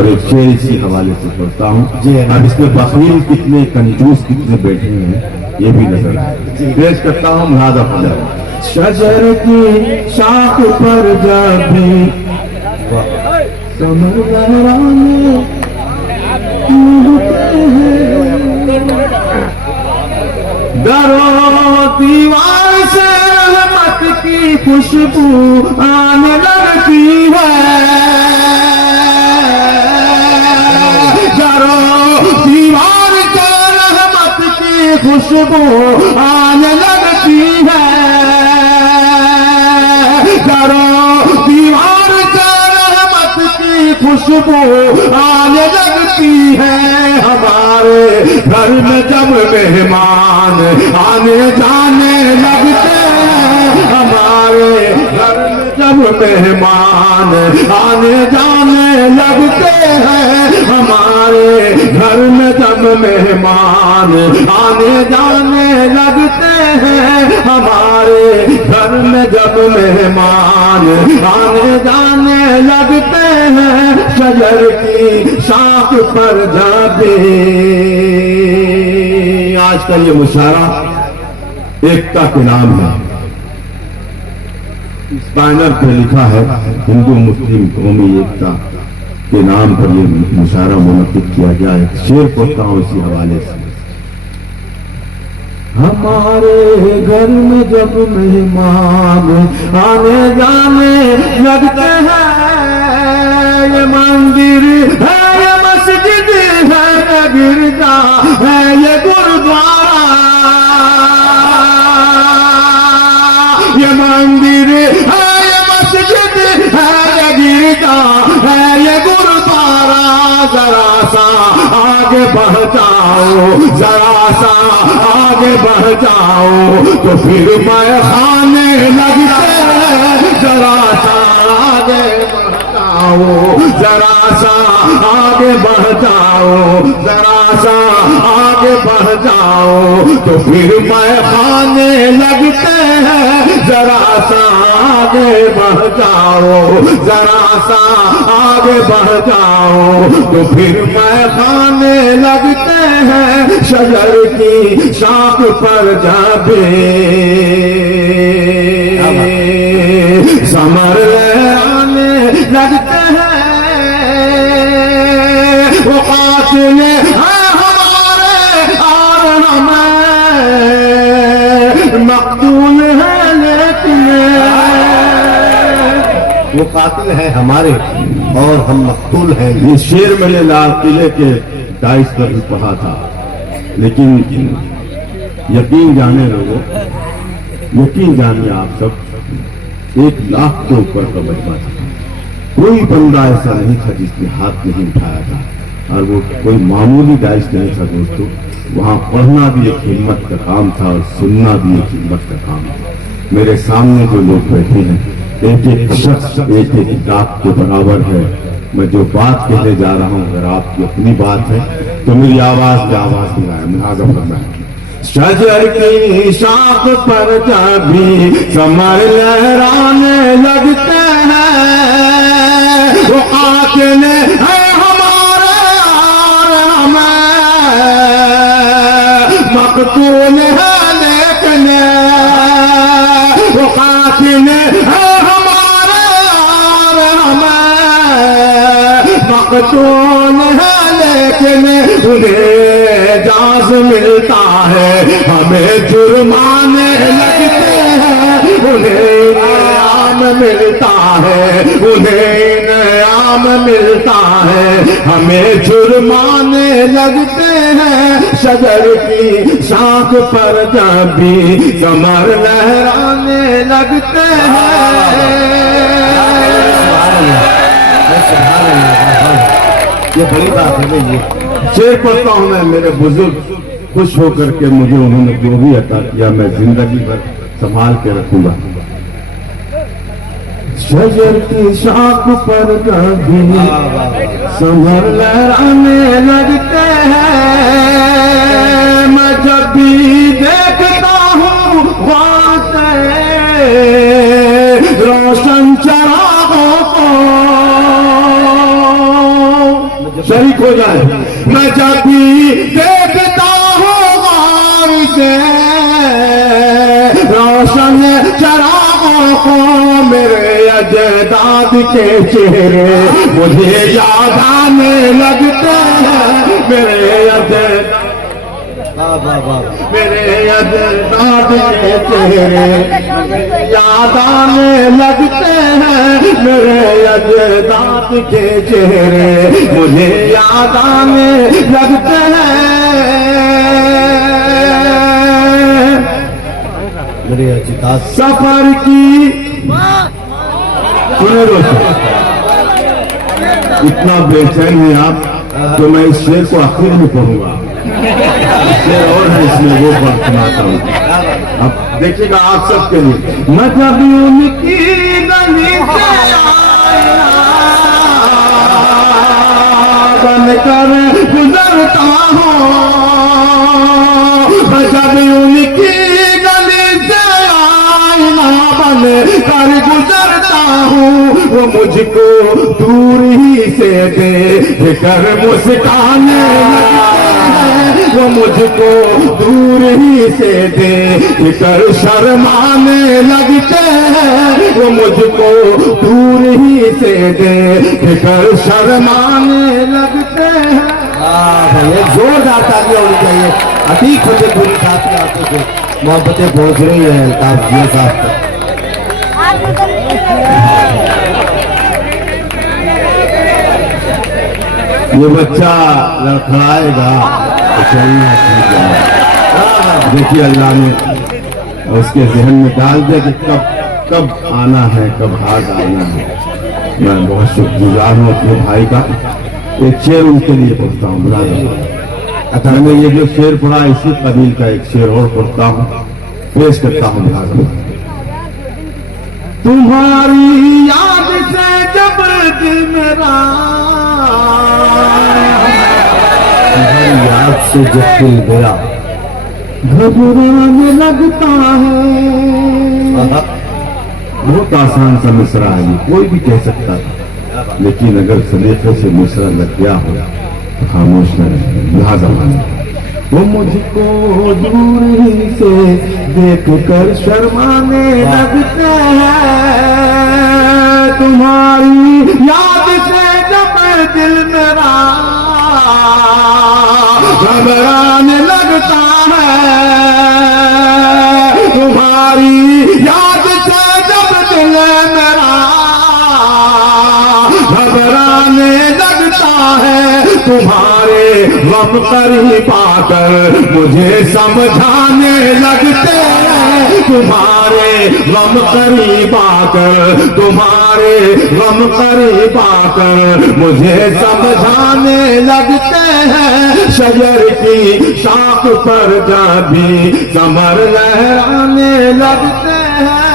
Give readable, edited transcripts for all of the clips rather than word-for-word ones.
और एक शेर इसी हवाले से पढ़ता हूँ। अब इसमें बखील कितने, कंजूस कितने बैठे हैं ये भी नजर आए। पेश करता हूँ मुहादा फजर। शजर की शाख पर जब भी कमर लहराने डरो दीवार से रहमत की खुशबू आने लगती है। डरो दीवार से रहमत की खुशबू आने लगती है। डरो दीवार से रहमत की खुशबू आने लगती है। हमारे घर में जब मेहमान आने जाने लगते हैं, हमारे घर में जब मेहमान आने जाने लगते हैं, हमारे घर में जब मेहमान आने जाने लगते हैं, हमारे घर में जब मेहमान आने जाने लगते हैं, शजर की शाख पर जाते। आज का ये मुशारा एकता के नाम है। इस बैनर पर लिखा है हिंदू मुस्लिम कौमी एकता के नाम पर ये मुशारा मुनक्किद किया गया है। शेर पढ़ता हूं इसी हवाले से। हमारे घर में जब मेहमान आने जाने लगते हैं, ये मंदिर है, ये मस्जिद है, ये गिरजा है, ये गुरुद्वारा, ये मंदिर है, ये मस्जिद है, ये गिरजा है, ये गुरुद्वारा। जरा सा आगे बढ़ जाओ, जरा सा आगे बढ़ जाओ तो फिर मैं खाने लगते हैं। जरा सा आगे बढ़ जाओ, जरा सा आगे बढ़ जाओ, जरा सा आगे बढ़ जाओ तो फिर मैं खाने लगते हैं। जरा सा आगे बढ़ जाओ, जरा सा आगे बढ़ जाओ तो फिर मैं खाने लगते हैं। शजर की शाख पर जाबे समर आने लगते हैं। वो कातिल है हमारे और हमें मकतूल है, लेकिन वो कातिल है हमारे और हम मकतूल हैं। ये शेर मैंने लाल किले के डाइस पर भी पढ़ा था, लेकिन यकीन जाने लोगों, यकीन जानिए आप सब, 1 लाख के ऊपर का मजमा था। कोई बंदा ऐसा नहीं था जिसने हाथ नहीं उठाया था, और वो कोई मामूली डाइस नहीं था दोस्तों। वहां पढ़ना भी एक हिम्मत का काम था और सुनना भी एक हिम्मत का काम था। मेरे सामने जो लोग बैठे हैं, एक एक शख्स एक एक लाख के बराबर है। मैं जो बात कहने जा रहा हूं, अगर आपकी अपनी बात है तो मेरी आवाज की आवाज मिलाए। मुहादा फरमाए। शजर की शाख पर जब भी समर लहराने लगते हैं, वो कातिल है हमारे और हमें मकतूल है, लेकिन वो कातिल है हमारे और हमें मकतूल है, लेकिन उन्हें जाज मिलता है, हमें जुर्माने लगते हैं। उन्हें इनाम मिलता है, उन्हें इनाम मिलता है, हमें जुर्माने लगते हैं। शजर की शाख पर जब भी कमर लहराने लगते हैं। ये बड़ी बात है। ये शेर पढ़ता हूं मैं। मेरे बुजुर्ग खुश होकर के मुझे उन्होंने जो भी अता किया मैं जिंदगी भर संभाल के रखूंगा। शजर की शाख पर कभी समर लहराने लगते हैं। मैं जब भी देखता हूँ वाते रोशन चरागों को, शरीक हो जाए। मैं जब भी देखता हूँ गौर से रोशन चरागों को मेरे अजदाद के चेहरे मुझे याद आने लगते हैं। मेरे अजदाद मेरे अजदाद के चेहरे याद आने लगते हैं। मेरे अजदाद के चेहरे मुझे याद आने लगते हैं। मेरे अजदाद सफर की सुने दोस्तों, इतना बेचैन है आप तो मैं इस शेर को आखिर में पढ़ूंगा। शेर और है इसमें, वो पढ़ सुनाता हूँ। अब देखिएगा आप सबके लिए। मैं जब उनकी गली से बनकर गुजरता हूँ, मैं जब उनकी गली से आईना बनकर गुजरता हूँ, वो मुझको दूर ही से देख कर मुस्काने लगते हैं। वो मुझको दूर ही से देख कर शर्माने लगते हैं। वो मुझको दूर ही से देख कर शर्माने लगते हैं। भैया जोरदार तालियां होनी चाहिए। अतीक होते पूरी साथ में आपको से मोहब्बतें पहुंच रही है अल्ताफ जी साहब तक। ये बच्चा लड़खड़ाएगा तो चलना ठीक है। देखिए अल्लाह ने उसके जहन में डाल दिया कि कब कब आना है, कब हाथ आना है। मैं बहुत शुक्रगुजार हूँ अपने भाई का। एक शेर उनके लिए पढ़ता हूँ। अतः मैं ये जो शेर पढ़ा इसी कबील का एक शेर और पढ़ता हूँ, पेश करता हूँ। तुम्हारी याद से जब दिल मेरा, तुम्हारी याद से जब दिल मेरा घबराने लगता है। बहुत आसान सा मिसरा है, कोई भी कह सकता था, लेकिन अगर सलीके से मिसरा लग गया हो तो खामोश न रहे। लिहाजा माने वो मुझको दूर ही से देख कर शर्माने लगते हैं। तुम्हारी याद से जब दिल मेरा घबराने लगता है। तुम्हारी याद से जब दिल मेरा घबराने लगता है। तुम्हारे गम करीब आकर मुझे समझाने लगते हैं। तुम्हारे गम करीब आकर, तुम्हारे गम करीब आकर मुझे समझाने लगते हैं। शजर की शाख पर जा भी कमर लहराने लगते हैं।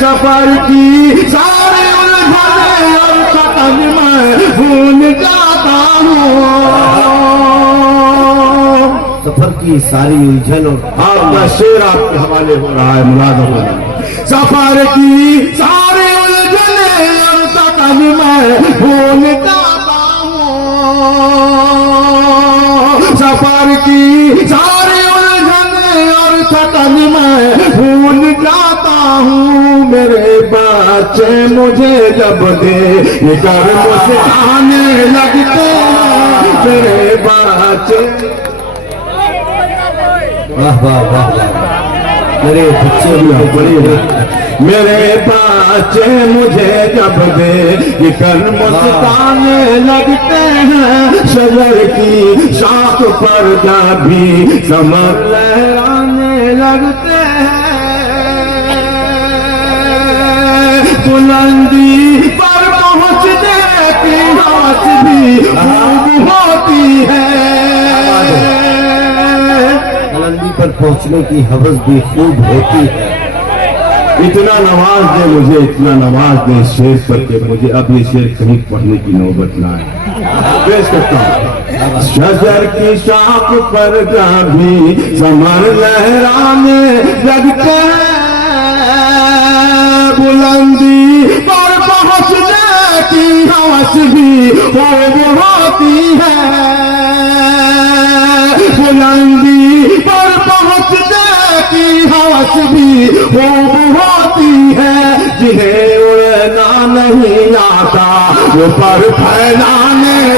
सफर की सारे उलझने और खतम मैं भूल जाता हूँ। सफर की सारी उलझन और आपका शेर आपके हवाले हो रहा है। मुलाज़म सफर की सारी उलझने और खतम मैं भूल जाता हूँ। सफर की सारी उलझने और खतम मैं भूल जाता हूँ। मेरे बच्चे मुझे जब दे कर मुस्काने लगते हैं। मेरे बच्चे, वाह वाह वाह, मेरे बच्चे भी बड़े, मेरे बच्चे मुझे जब दे कर मुस्काने लगते हैं। शजर की शाख पर जा भी कमर लहराने लगते हैं। बुलंदी पर पहुँचने की हवस भी खूब होती है। बुलंदी पर पहुँचने की हवस भी खूब होती है। इतना नवाज दे मुझे, इतना नवाज दे शेर पर के मुझे अब ये शेर कहीं पढ़ने की नौबत ना आए। पेश करता हूँ। शजर की शाख पर जा भी कमर लहराने लगते हैं। बुलंदी पर पहुँचने की परवश भी खूब होती है, जिन्हें उड़ना नहीं आता वो पर फैलाने